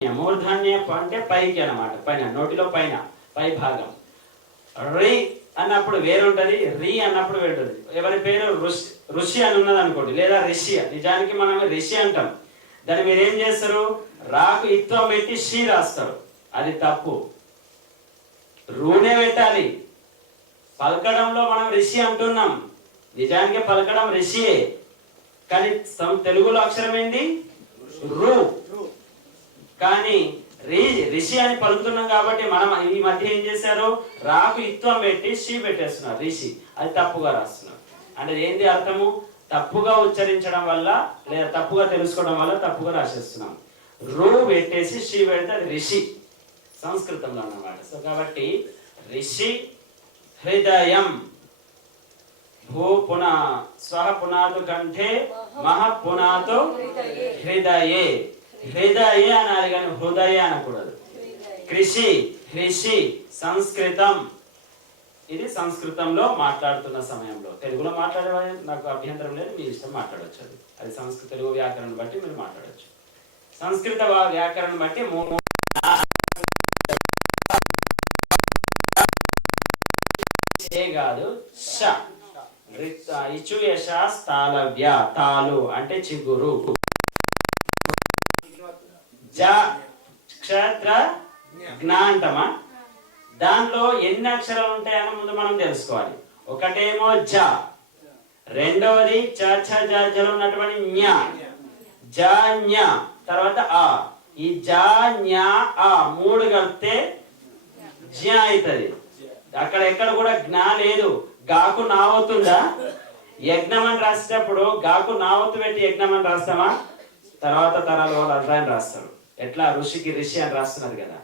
మూర్ధన్య అంటే పైకి అన్నమాట, పైన నోటిలో పైన పై భాగం. రి అన్నప్పుడు వేరుంటది, రి అన్నప్పుడు వేరుంటది. ఎవరి పేరు ఋషి అని ఉన్నది అనుకోండి, లేదా రిషి, నిజానికి మనం రిషి అంటాం. దాన్ని మీరు ఏం చేస్తారు, రాకు ఇత్వం పెట్టి షి రాస్తారు, అది తప్పు. రూనే పెట్టాలి. పలకడంలో మనం రిషి అంటున్నాం, నిజానికి పలకడం రిషియే, కానీ తెలుగులో అక్షరం ఏంటి, రు. కానీ రిషి అని పలుకుతున్నాం కాబట్టి మనం ఈ మధ్య ఏం చేశారు, రాకు ఇత్వం పెట్టి షి పెట్టేస్తున్నారు, రిషి. అది తప్పుగా రాస్తున్నారు. అంటే ఏంటి అర్థము, తప్పుగా ఉచ్చరించడం వల్ల లేదా తప్పుగా తెలుసుకోవడం వల్ల తప్పుగా రాసేస్తున్నాం. రు పెట్టేసి షి పెడితే అది రిషి సంస్కృతంలో అన్నమాట. సో కాబట్టి రిషి హృదయం, భూ పునా స్వహ పునాతు కంఠే మహ పునాతు హృదయే. హృదయే అనాలి కానీ హృదయ అనకూడదు. కృషి హృషి సంస్కృతం, ఇది సంస్కృతంలో మాట్లాడుతున్న సమయంలో. తెలుగులో మాట్లాడే నాకు అభ్యంతరం లేదు, మీ ఇష్టం మాట్లాడవచ్చు. అది సంస్కృత తెలుగు వ్యాకరణం బట్టి మీరు మాట్లాడవచ్చు. సంస్కృత వ్యాకరణం బట్టి కాదు ష, ఇచు యశ స్థాలవ్య, తాలు అంటే చిగురు. జ క్షేత్ర జ్ఞ అంటమా, దాంట్లో ఎన్ని అక్షరాలు ఉంటాయని ముందు మనం తెలుసుకోవాలి. ఒకటేమో జ, రెండవది చ ఛ జ జలో ఉన్నటువంటి జ్ఞ, జ జ్ఞ, తర్వాత ఆ. ఈ జ జ్ఞ ఆ మూడు కలిపితే జ్ఞ అవుతుంది. అక్కడ ఎక్కడ కూడా జ్ఞ లేదు. గాకు నావతుందా, యజ్ఞం అని రాసేటప్పుడు గాకు నావత్తు పెట్టి యజ్ఞం అని రాస్తామా, తర్వాత తరాల వాళ్ళు అర్థాన్ని రాస్తారు. ఎట్లా ఋషికి రిషి అని రాస్తున్నారు కదా,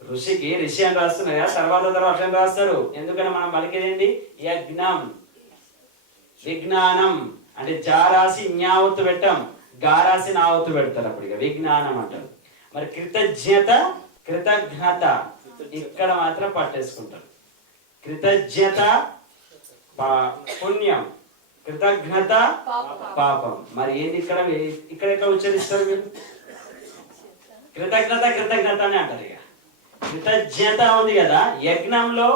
ఋషికి రిషి అని రాస్తున్నారు కదా, తర్వాత అర్థం రాస్తారు. ఎందుకంటే మనం పలికేదేంటి, యజ్ఞం విజ్ఞానం అంటే జారాసి జ్ఞావత్తు పెట్టాం, గారాసి నావత్తు పెడతారు, అప్పుడు ఇక విజ్ఞానం అంటారు. మరి కృతజ్ఞత కృతజ్ఞత ఇక్కడ మాత్రం పట్టేసుకుంటారు. కృతజ్ఞత పుణ్యం, కృతజ్ఞత పాపం. మరి ఏంది ఇక్కడ ఎట్లా ఉచ్చరిస్తారు మీరు, కృతజ్ఞత కృతజ్ఞత అని అంటారు. ఇక కృతజ్ఞత ఉంది కదా, యజ్ఞంలో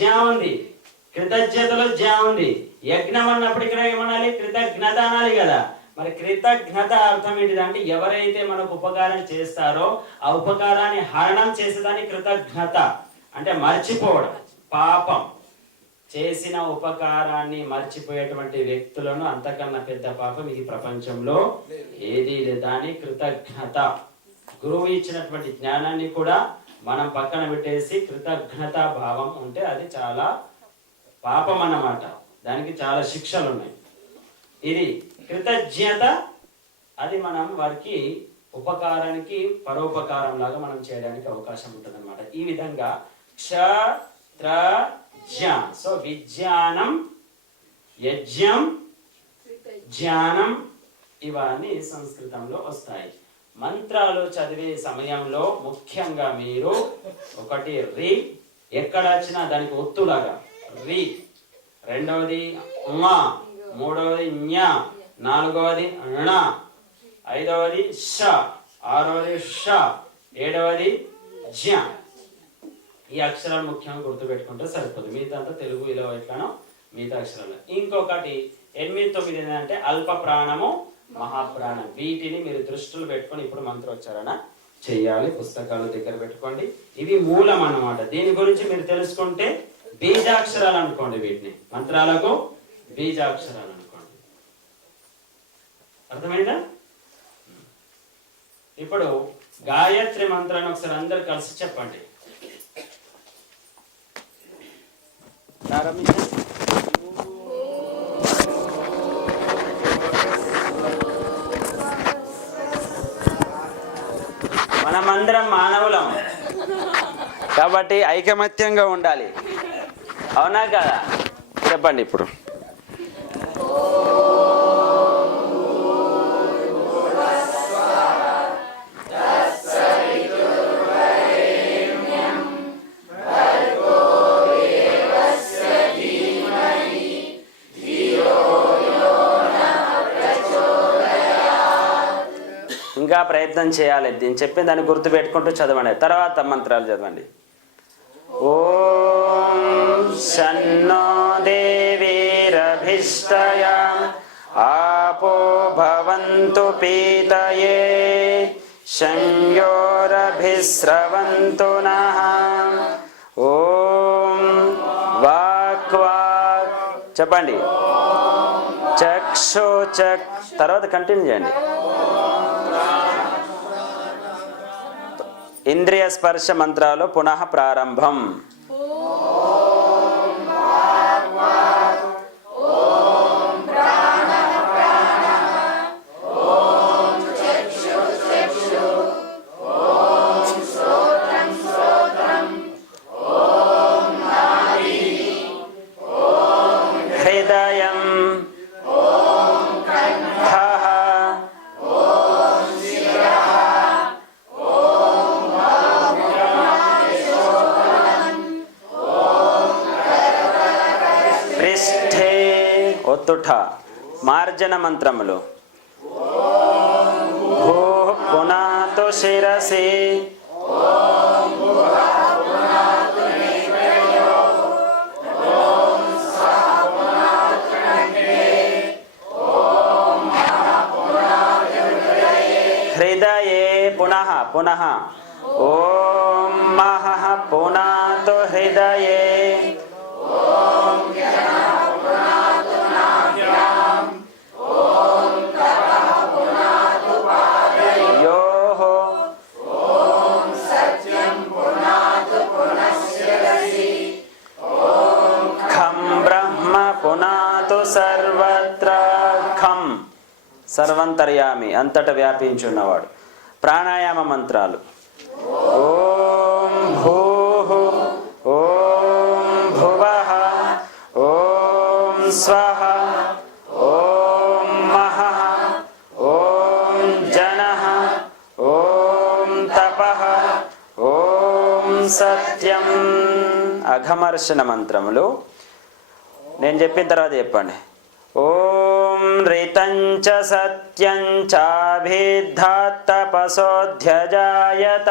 జ ఉంది, కృతజ్ఞతలో జ ఉంది. యజ్ఞం అన్నప్పుడు ఇక్కడ ఏమనాలి, కృతజ్ఞత అనాలి కదా. మరి కృతజ్ఞత అర్థం ఏంటిదంటే ఎవరైతే మనకు ఉపకారం చేస్తారో ఆ ఉపకారాన్ని హరణం చేసేదాన్ని కృతజ్ఞత అంటే మర్చిపోవడం. పాపం, చేసిన ఉపకారాన్ని మర్చిపోయేటువంటి వ్యక్తులను అంతకన్నా పెద్ద పాపం ఈ ప్రపంచంలో ఏదీ లేదు. దాని కృతజ్ఞత. గురువు ఇచ్చినటువంటి జ్ఞానాన్ని కూడా మనం పక్కన పెట్టేసి కృతజ్ఞతా భావం ఉంటే అది చాలా పాపం అన్నమాట. దానికి చాలా శిక్షలు ఉన్నాయి. ఇది కృతజ్ఞత, అది మనం వారికి ఉపకారానికి పరోపకారం లాగా మనం చేయడానికి అవకాశం ఉంటుంది అన్నమాట. ఈ విధంగా క్షత్ర సో విజ్ఞానం, యజ్ఞం, జ్ఞానం ఇవన్నీ సంస్కృతంలో వస్తాయి. మంత్రాలు చదివే సమయంలో ముఖ్యంగా మీరు ఒకటి రి, ఎక్కడ వచ్చినా దానికి ఒత్తులాగా రి, రెండవది మ, మూడవది జ్ఞ, నాలుగవది ణ, ఐదవది ష, ఆరవది ష, ఏడవది జ్ఞ. ఈ అక్షరాలు ముఖ్యంగా గుర్తుపెట్టుకుంటే సరిపోతుంది. మిగతా అంతా తెలుగు ఇలా ఎట్లానో మిగతా అక్షరాలు. ఇంకొకటి 8, 9 ఏంటంటే అల్ప ప్రాణము, మహాప్రాణం. వీటిని మీరు దృష్టిలో పెట్టుకొని ఇప్పుడు మంత్రోచ్చారణ చెయ్యాలి. పుస్తకాలు దగ్గర పెట్టుకోండి. ఇవి మూలం అన్నమాట. దీని గురించి మీరు తెలుసుకుంటే బీజాక్షరాలు అనుకోండి, వీటిని మంత్రాలకు బీజాక్షరాలు అనుకోండి. అర్థమైందా? ఇప్పుడు గాయత్రి మంత్రాన్ని ఒకసారి అందరు కలిసి చెప్పండి. మనమందరం మానవులం కాబట్టి ఐకమత్యంగా ఉండాలి, అవునా కదా? చెప్పండి ఇప్పుడు. ఇంకా ఇంకా ప్రయత్నం చేయాలి. దీన్ని చెప్పి దాన్ని గుర్తుపెట్టుకుంటూ చదవండి. తర్వాత మంత్రాలు చదవండి. ఓం శన్నో దేవీరభిష్టయా ఆపో భవంతు పీతయే సంయోరభిస్రవంతు నః. ఓం వాక్ వాక్ చెప్పండి. చక్షు చక్ తర్వాత కంటిన్యూ చేయండి. ఇంద్రియ స్పర్శ మంత్రాలు పునః ప్రారంభం. హృదయం పృష్ఠే ఒత్తుఠ. మార్జన మంత్రములు. భూ పునాతు శిరసి హృదయే పునః పునః. ఓం మహః పునాతు హృదయే. యోః ఖం బ్రహ్మ పునాతు సర్వత్ర. ఖం సర్వంతర్యామి, అంతట వ్యాపించున్నవాడు. ప్రాణాయామ మంత్రాలు. ఓం భూః ఓం భువః ఓం స్వః ఓం మహః ఓం జనః ఓం తపః ఓం సత్యం. అఘమర్షణ మంత్రములు. నేను చెప్పిన తర్వాత చెప్పండి. ఓం రితంచ సత్యంచాభిద్ధాత్ తపసోధ్యజాయత.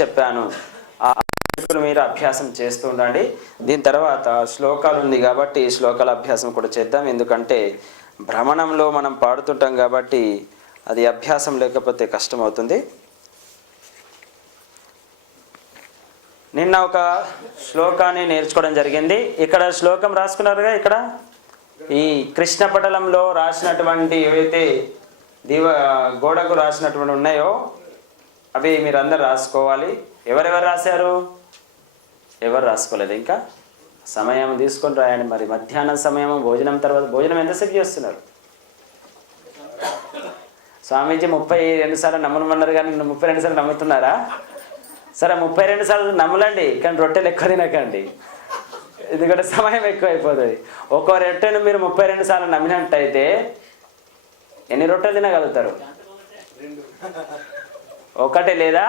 చెప్పాను మీరు అభ్యాసం చేస్తూ ఉండండి. దీని తర్వాత శ్లోకాలు ఉంది కాబట్టి శ్లోకాల అభ్యాసం కూడా చేద్దాం. ఎందుకంటే భ్రమణంలో మనం పాడుతుంటాం కాబట్టి అది అభ్యాసం లేకపోతే కష్టం అవుతుంది. నిన్న ఒక శ్లోకాన్ని నేర్చుకోవడం జరిగింది. ఇక్కడ శ్లోకం రాసుకున్నారుగా. ఇక్కడ ఈ కృష్ణపటలంలో రాసినటువంటి ఏవైతే గోడకు రాసినటువంటి ఉన్నాయో అవి మీరందరూ రాసుకోవాలి. ఎవరెవరు రాశారు? ఎవరు రాసుకోలేదు ఇంకా? సమయం తీసుకొని రాయండి. మరి మధ్యాహ్నం సమయం భోజనం తర్వాత భోజనం ఎంతసేపు చేస్తున్నారు? స్వామీజీ 32 సార్లు నమ్మనమన్నారు కానీ 32 సార్లు నమ్ముతున్నారా? సరే 32 సార్లు నమ్మలండి, కానీ రొట్టెలు ఎక్కువ తినకండి, ఎందుకంటే సమయం ఎక్కువ అయిపోతుంది. ఒక్కో రొట్టెను మీరు 32 సార్లు నమ్మినట్టయితే ఎన్ని రొట్టెలు తినగలుగుతారు? ఒకటే లేదా